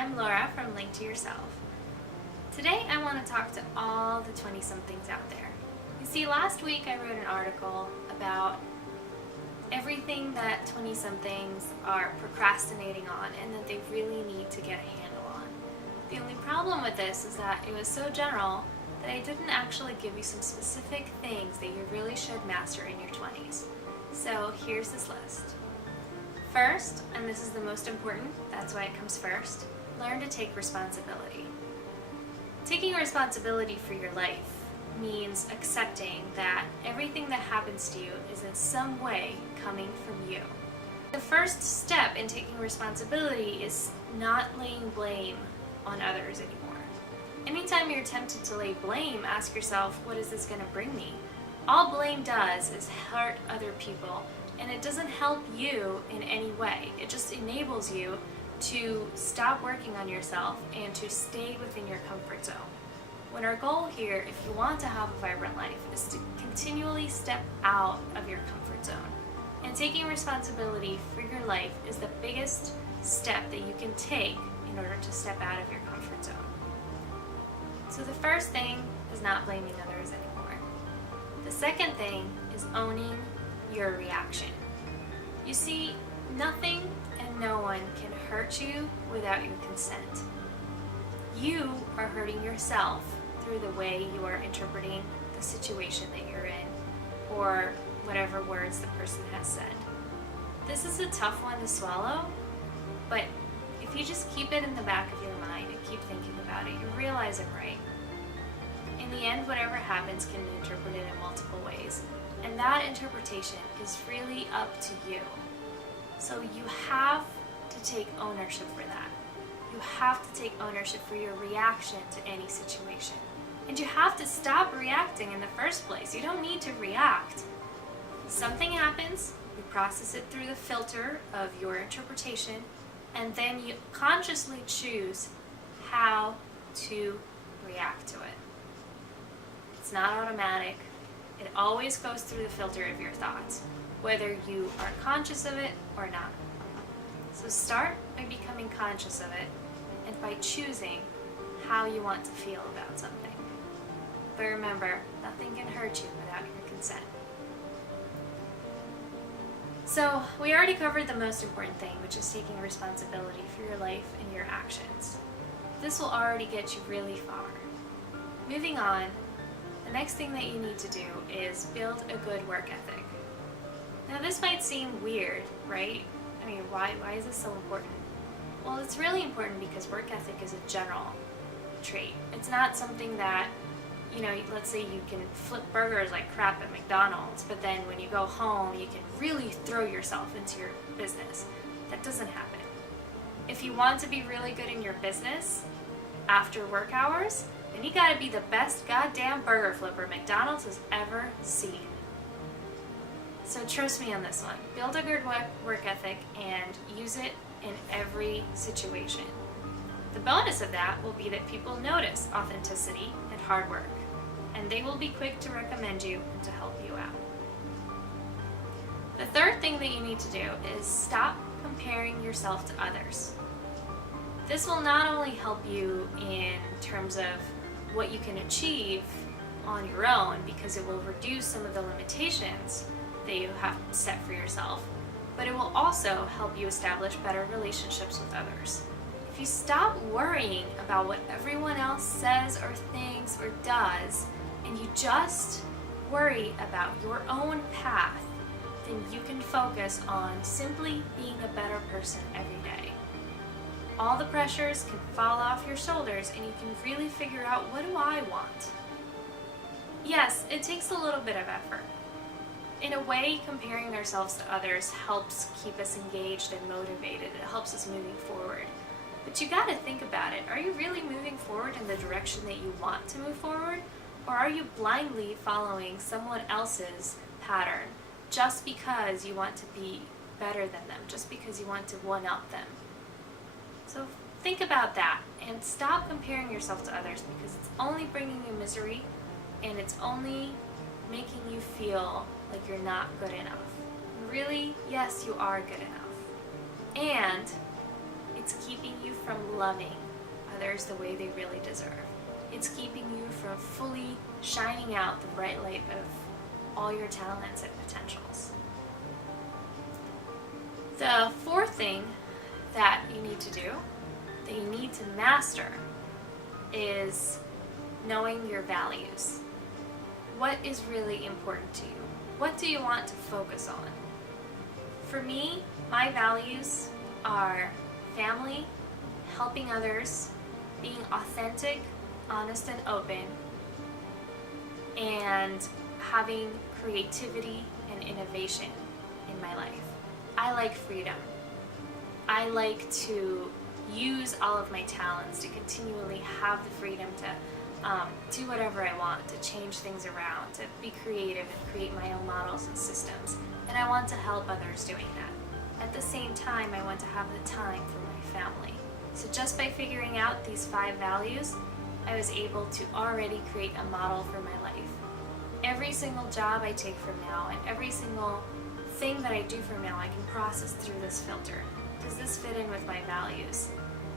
I'm Laura from Link to Yourself. Today I want to talk to all the 20-somethings out there. You see, last week I wrote an article about everything that 20-somethings are procrastinating on and that they really need to get a handle on. The only problem with this is that it was so general that I didn't actually give you some specific things that you really should master in your 20s. So here's this list. First, and this is the most important, that's why it comes first, learn to take responsibility. Taking responsibility for your life means accepting that everything that happens to you is in some way coming from you. The first step in taking responsibility is not laying blame on others anymore. Anytime you're tempted to lay blame, ask yourself, what is this going to bring me? All blame does is hurt other people, and it doesn't help you in any way. It just enables you to stop working on yourself and to stay within your comfort zone. When our goal here, if you want to have a vibrant life, is to continually step out of your comfort zone. And taking responsibility for your life is the biggest step that you can take in order to step out of your comfort zone. So the first thing is not blaming others anymore. The second thing is owning your reaction. You see, nothing and no one can hurt you without your consent. You are hurting yourself through the way you are interpreting the situation that you're in, or whatever words the person has said. This is a tough one to swallow, but if you just keep it in the back of your mind and keep thinking about it, you realize it right. In the end, whatever happens can be interpreted in multiple ways, and that interpretation is really up to you. So you have to take ownership for that. You have to take ownership for your reaction to any situation. And you have to stop reacting in the first place. You don't need to react. Something happens, you process it through the filter of your interpretation, and then you consciously choose how to react to it. It's not automatic. It always goes through the filter of your thoughts, whether you are conscious of it or not. So start by becoming conscious of it and by choosing how you want to feel about something. But remember, nothing can hurt you without your consent. So we already covered the most important thing, which is taking responsibility for your life and your actions. This will already get you really far. Moving on, the next thing that you need to do is build a good work ethic. Now this might seem weird, right? I mean, why is this so important? Well, it's really important because work ethic is a general trait. It's not something that, let's say you can flip burgers like crap at McDonald's, but then when you go home, you can really throw yourself into your business. That doesn't happen. If you want to be really good in your business after work hours, then you gotta be the best goddamn burger flipper McDonald's has ever seen. So trust me on this one. Build a good work ethic and use it in every situation. The bonus of that will be that people notice authenticity and hard work, and they will be quick to recommend you and to help you out. The third thing that you need to do is stop comparing yourself to others. This will not only help you in terms of what you can achieve on your own, because it will reduce some of the limitations that you have set for yourself, but it will also help you establish better relationships with others. If you stop worrying about what everyone else says or thinks or does, and you just worry about your own path, then you can focus on simply being a better person every day. All the pressures can fall off your shoulders and you can really figure out, what do I want? Yes, it takes a little bit of effort. In a way, comparing ourselves to others helps keep us engaged and motivated. It helps us moving forward. But you gotta think about it. Are you really moving forward in the direction that you want to move forward? Or are you blindly following someone else's pattern just because you want to be better than them, just because you want to one-up them? So think about that and stop comparing yourself to others, because it's only bringing you misery and it's only making you feel like you're not good enough. Really, yes, you are good enough. And it's keeping you from from loving others the way they really deserve. It's keeping you from fully shining out the bright light of all your talents and potentials. The fourth thing that you need to do, that you need to master, is knowing your values. What is really important to you? What do you want to focus on? For me, my values are family, helping others, being authentic, honest and open, and having creativity and innovation in my life. I like freedom. I like to use all of my talents to continually have the freedom to do whatever I want, to change things around, to be creative and create my own models and systems. And I want to help others doing that. At the same time, I want to have the time for my family. So just by figuring out these 5 values, I was able to already create a model for my life. Every single job I take from now and every single thing that I do from now, I can process through this filter. Does this fit in with my values?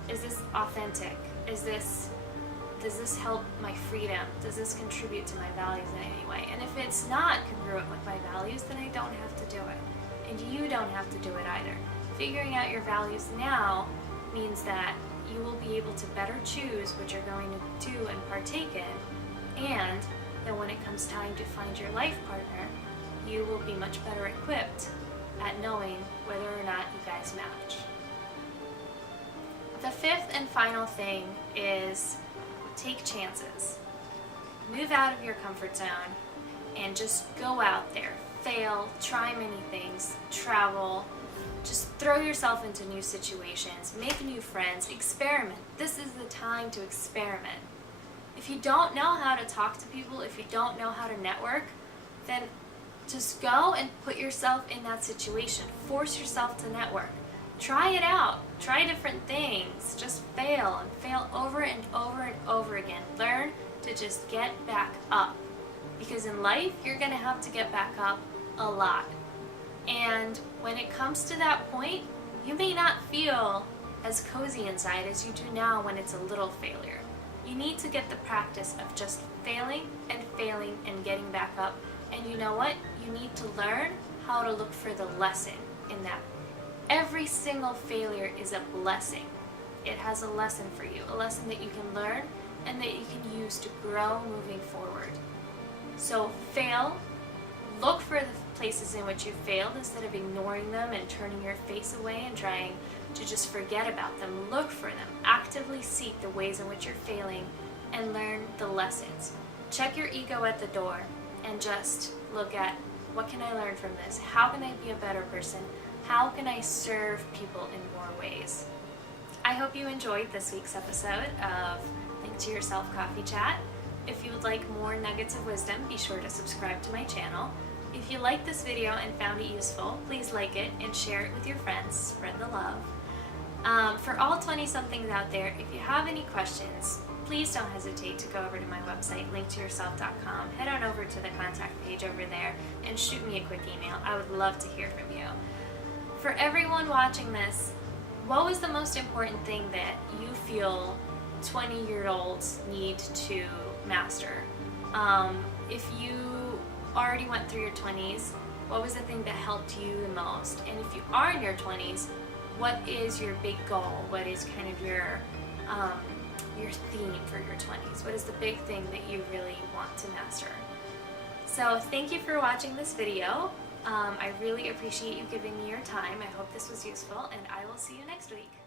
Is this authentic? Does this help my freedom? Does this contribute to my values in any way? And if it's not congruent with my values, then I don't have to do it. And you don't have to do it either. Figuring out your values now means that you will be able to better choose what you're going to do and partake in, and then when it comes time to find your life partner, you will be much better equipped at knowing whether or not you guys match. The 5th and final thing is take chances. Move out of your comfort zone and just go out there. Fail, try many things, travel, just throw yourself into new situations, make new friends, experiment. This is the time to experiment. If you don't know how to talk to people, if you don't know how to network, then just go and put yourself in that situation. Force yourself to network. Try it out. Try different things. Just fail and fail over and over and over again. Learn to just get back up. Because in life, you're going to have to get back up a lot. And when it comes to that point, you may not feel as cozy inside as you do now when it's a little failure. You need to get the practice of just failing and getting back up. And you know what? You need to learn how to look for the lesson in that. Every single failure is a blessing. It has a lesson for you, a lesson that you can learn and that you can use to grow moving forward. So fail, look for the places in which you failed instead of ignoring them and turning your face away and trying to just forget about them. Look for them. Actively seek the ways in which you're failing and learn the lessons. Check your ego at the door and just look at, what can I learn from this? How can I be a better person? How can I serve people in more ways? I hope you enjoyed this week's episode of Think to Yourself Coffee Chat. If you would like more nuggets of wisdom, be sure to subscribe to my channel. If you liked this video and found it useful, please like it and share it with your friends. Spread the love. For all 20-somethings out there, if you have any questions, please don't hesitate to go over to my website, linktoyourself.com. Head on over to the contact page over there and shoot me a quick email. I would love to hear from you. For everyone watching this, what was the most important thing that you feel 20-year-olds need to master? If you already went through your 20s, what was the thing that helped you the most? And if you are in your 20s, what is your big goal? What is kind of your theme for your 20s? What is the big thing that you really want to master? So thank you for watching this video. I really appreciate you giving me your time. I hope this was useful, and I will see you next week.